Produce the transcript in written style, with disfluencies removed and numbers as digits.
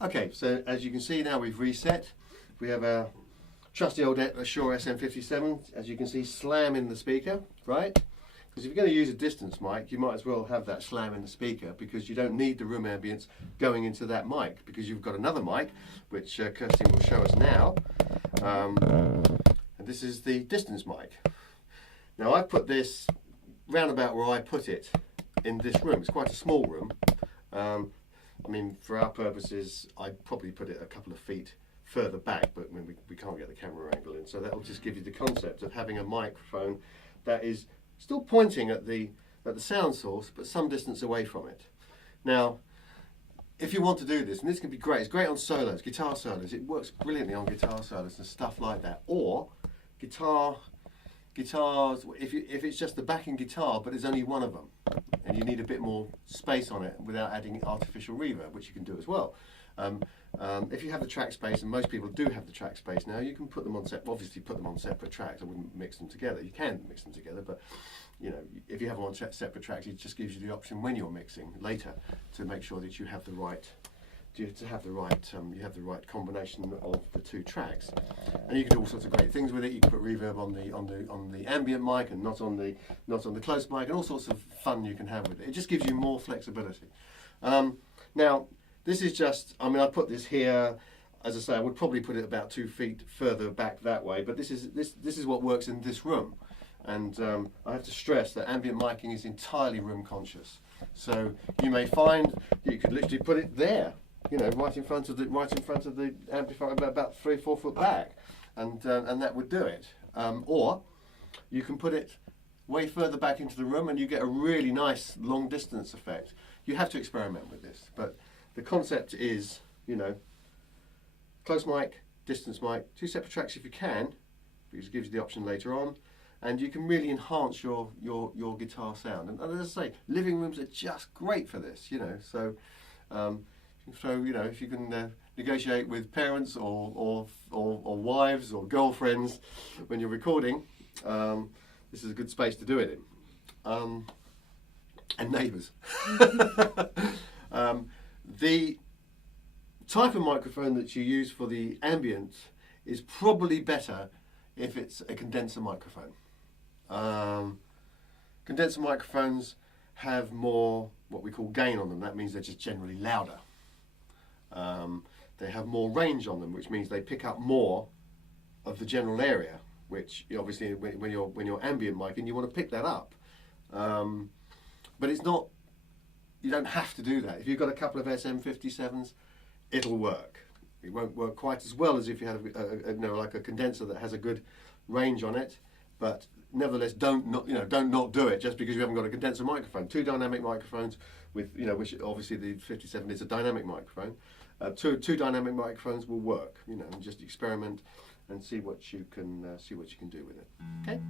Okay, so as you can see now we've reset. We have our trusty old Shure SM57, as you can see, slam in the speaker, right? Because if you're going to use a distance mic, you might as well have that slam in the speaker, because you don't need the room ambience going into that mic, because you've got another mic, which Kirstin will show us now. And this is the distance mic. Now I've put this round about where I put it in this room. It's quite a small room. I mean, for our purposes, I'd probably put it a couple of feet further back, but I mean, we can't get the camera angle in. So that'll just give you the concept of having a microphone that is still pointing at the sound source, but some distance away from it. Now, if you want to do this, and this can be great, it's great on solos, guitar solos. It works brilliantly on guitar solos and stuff like that. Or guitars, if it's just the backing guitar, but there's only one of them, and you need a bit more space on it without adding artificial reverb, which you can do as well. If you have the track space, and most people do have the track space now, you can put them on obviously put them on separate tracks. I wouldn't mix them together. You can mix them together, but you know, if you have them on separate tracks, it just gives you the option when you're mixing later to make sure that you have the right you have the right combination of the two tracks. And you can do all sorts of great things with it. You can put reverb on the ambient mic and not on the close mic, and all sorts of fun you can have with it. It just gives you more flexibility. Now, this is just, I mean, I put this here. As I say, I would probably put it about 2 feet further back that way, but this is what works in this room. And I have to stress that ambient miking is entirely room conscious. So you may find that you could literally put it there, you know, right in front of the amplifier, about 3 or 4 foot back, and that would do it. Or you can put it way further back into the room, and you get a really nice long distance effect. You have to experiment with this, but the concept is, you know, close mic, distance mic, 2 separate tracks if you can, because it gives you the option later on, and you can really enhance your guitar sound. And as I say, living rooms are just great for this, you know. So you know, if you can negotiate with parents or wives or girlfriends when you're recording, this is a good space to do it in. And neighbours. The type of microphone that you use for the ambient is probably better if it's a condenser microphone. Condenser microphones have more what we call gain on them. That means they're just generally louder. They have more range on them, which means they pick up more of the general area, which obviously when you're ambient mic and you want to pick that up. But it's not, you don't have to do that. If you've got a couple of SM57s, it'll work. It won't work quite as well as if you have you know, like a condenser that has a good range on it, but nevertheless, don't not do it just because you haven't got a condenser microphone. 2 dynamic microphones with, you know, which obviously the 57 is a dynamic microphone. Two dynamic microphones will work, you know, and just experiment and see what you can do with it. Okay.